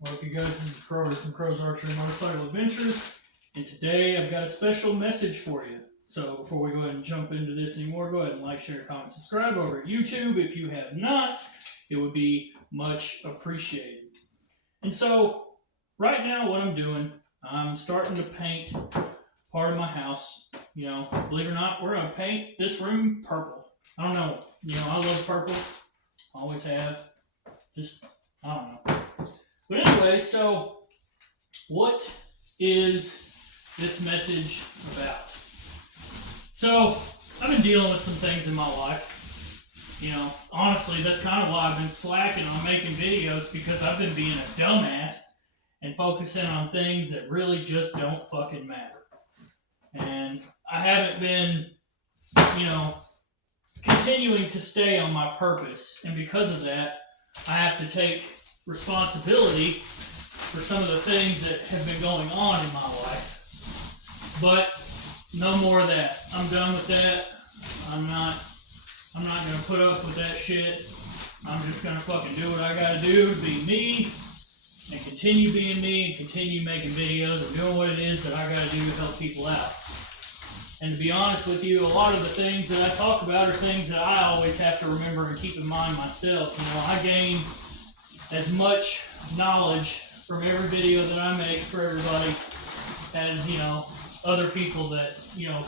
What up, you guys? This is Kroger from Crow's Archery Motorcycle Adventures, and today I've got a special message for you. So before we go ahead and jump into this anymore, go ahead and like, share, comment, subscribe over at YouTube. If you have not, it would be much appreciated. And so right now what I'm doing, I'm starting to paint part of my house. You know, believe it or not, we're going to paint this room purple. I don't know. You know, I love purple. Always have. Just, I don't know. But anyway, so what is this message about? So I've been dealing with some things in my life. You know, honestly, that's kind of why I've been slacking on making videos, because I've been being a dumbass and focusing on things that really just don't fucking matter. And I haven't been, you know, continuing to stay on my purpose. And because of that, I have to take responsibility for some of the things that have been going on in my life. But no more of that. I'm done with that. I'm not gonna put up with that shit. I'm just gonna fucking do what I gotta do to be me and continue being me and continue making videos and doing what it is that I gotta do to help people out. And to be honest with you, a lot of the things that I talk about are things that I always have to remember and keep in mind myself. You know, I gain as much knowledge from every video that I make for everybody as, you know, other people that, you know,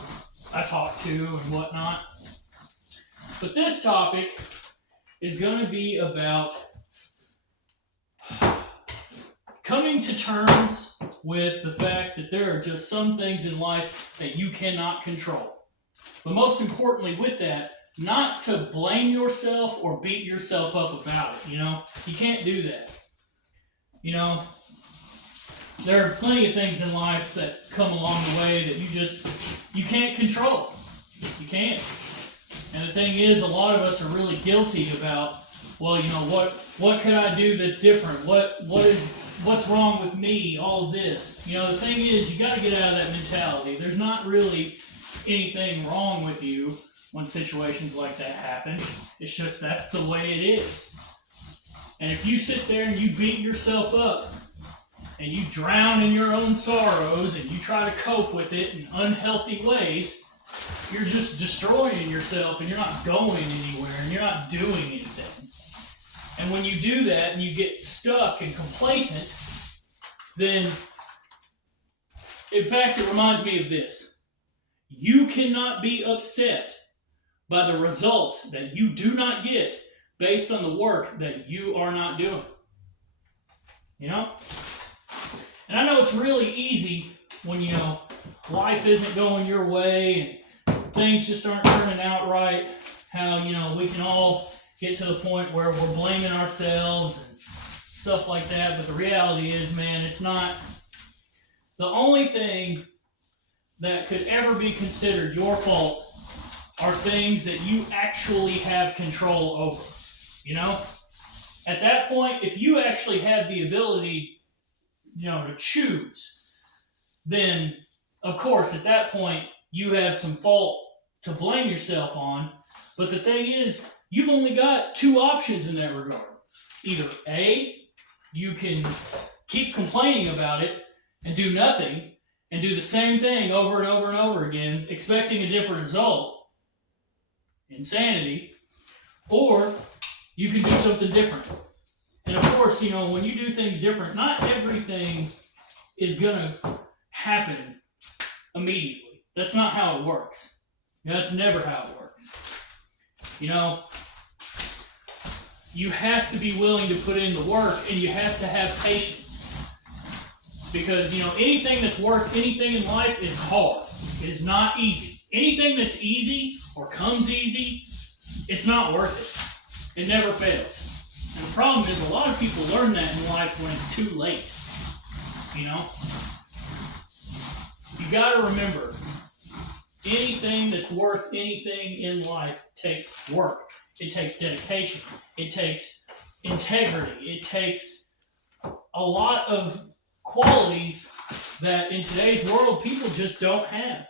I talk to and whatnot. But this topic is going to be about coming to terms with the fact that there are just some things in life that you cannot control. But most importantly with that, not to blame yourself or beat yourself up about it, you know? You can't do that. You know, there are plenty of things in life that come along the way that you can't control. You can't. And the thing is, a lot of us are really guilty about, well, you know, what can I do that's different? What's wrong with me? All of this. You know, the thing is, you got to get out of that mentality. There's not really anything wrong with you when situations like that happen. It's just that's the way it is. And if you sit there and you beat yourself up and you drown in your own sorrows and you try to cope with it in unhealthy ways, you're just destroying yourself and you're not going anywhere and you're not doing anything. And when you do that and you get stuck and complacent, then, in fact, it reminds me of this. You cannot be upset by the results that you do not get based on the work that you are not doing. You know? And I know it's really easy when, you know, life isn't going your way and things just aren't turning out right, how, you know, we can all get to the point where we're blaming ourselves and stuff like that. But the reality is, man, it's not. The only thing that could ever be considered your fault are things that you actually have control over. You know? At that point, if you actually have the ability, you know, to choose, then, of course, at that point, you have some fault to blame yourself on. But the thing is, you've only got two options in that regard. Either A, you can keep complaining about it and do nothing and do the same thing over and over and over again, expecting a different result. Insanity. Or you can do something different. And of course, you know, when you do things different, not everything is going to happen immediately. That's not how it works. That's never how it works. You know, you have to be willing to put in the work and you have to have patience. Because, you know, anything that's work, anything in life is hard. It is not easy. Anything that's easy or comes easy, it's not worth it. It never fails. And the problem is a lot of people learn that in life when it's too late. You know? You gotta remember, anything that's worth anything in life takes work. It takes dedication. It takes integrity. It takes a lot of qualities that in today's world people just don't have.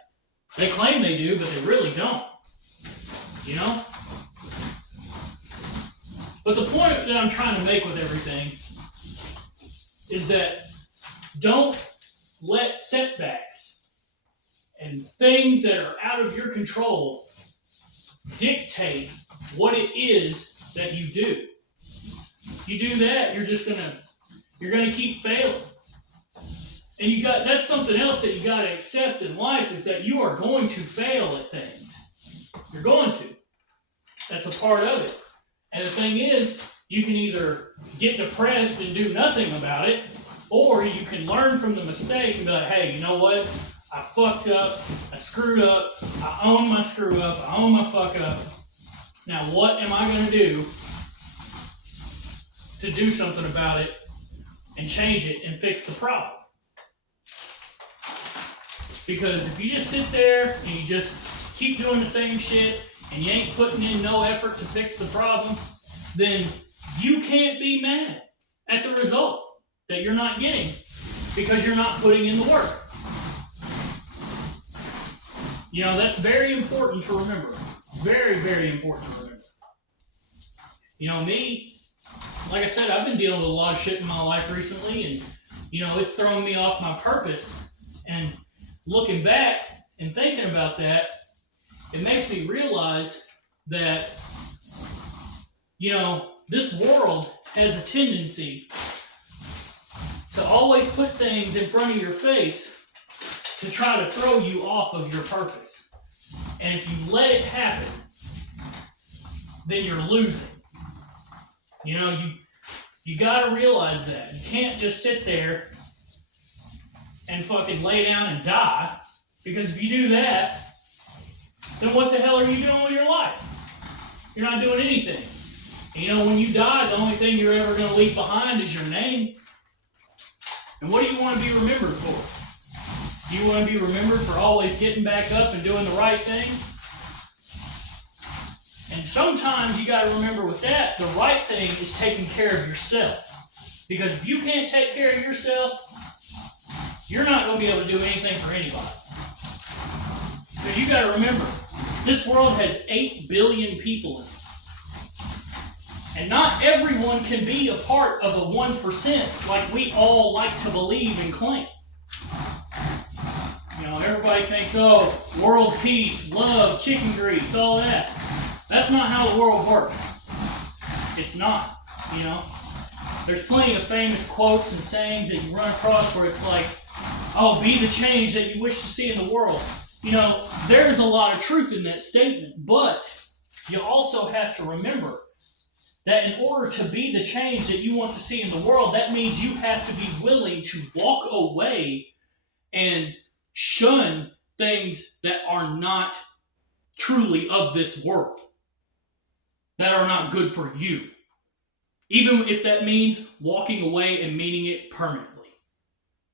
They claim they do, but they really don't. You know? But the point that I'm trying to make with everything is that don't let setbacks and things that are out of your control dictate what it is that you do. You do that, you're gonna keep failing. And that's something else that you gotta accept in life, is that you are going to fail at things. You're going to. That's a part of it. And the thing is, you can either get depressed and do nothing about it, or you can learn from the mistake and be like, hey, you know what? I fucked up. I screwed up. I own my screw up. I own my fuck up. Now, what am I going to do something about it and change it and fix the problem? Because if you just sit there and you just keep doing the same shit and you ain't putting in no effort to fix the problem, then you can't be mad at the result that you're not getting because you're not putting in the work. You know, that's very important to remember. Very, very important to remember. You know, me, like I said, I've been dealing with a lot of shit in my life recently, and, you know, it's throwing me off my purpose. And looking back and thinking about that, it makes me realize that, you know, this world has a tendency to always put things in front of your face to try to throw you off of your purpose. And if you let it happen, then you're losing. You know, you gotta realize that. You can't just sit there and fucking lay down and die, because if you do that, then what the hell are you doing with your life? You're not doing anything. And you know, when you die, the only thing you're ever going to leave behind is your name. And what do you want to be remembered for? Do you want to be remembered for always getting back up and doing the right thing? And sometimes you got to remember with that, the right thing is taking care of yourself. Because if you can't take care of yourself, you're not going to be able to do anything for anybody. Because you got to remember, this world has 8 billion people in it. And not everyone can be a part of the 1% like we all like to believe and claim. You know, everybody thinks, oh, world peace, love, chicken grease, all that. That's not how the world works. It's not, you know. There's plenty of famous quotes and sayings that you run across where it's like, oh, be the change that you wish to see in the world. You know, there is a lot of truth in that statement, but you also have to remember that in order to be the change that you want to see in the world, that means you have to be willing to walk away and shun things that are not truly of this world, that are not good for you. Even if that means walking away and meaning it permanently.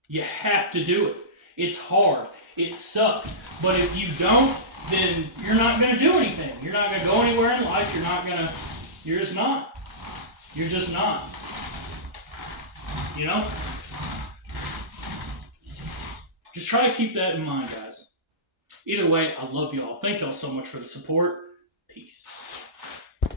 You have to do it. It's hard. It sucks. But if you don't, then you're not going to do anything. You're not going to go anywhere in life. You're just not. You're just not. You know? Just try to keep that in mind, guys. Either way, I love y'all. Thank y'all so much for the support. Peace.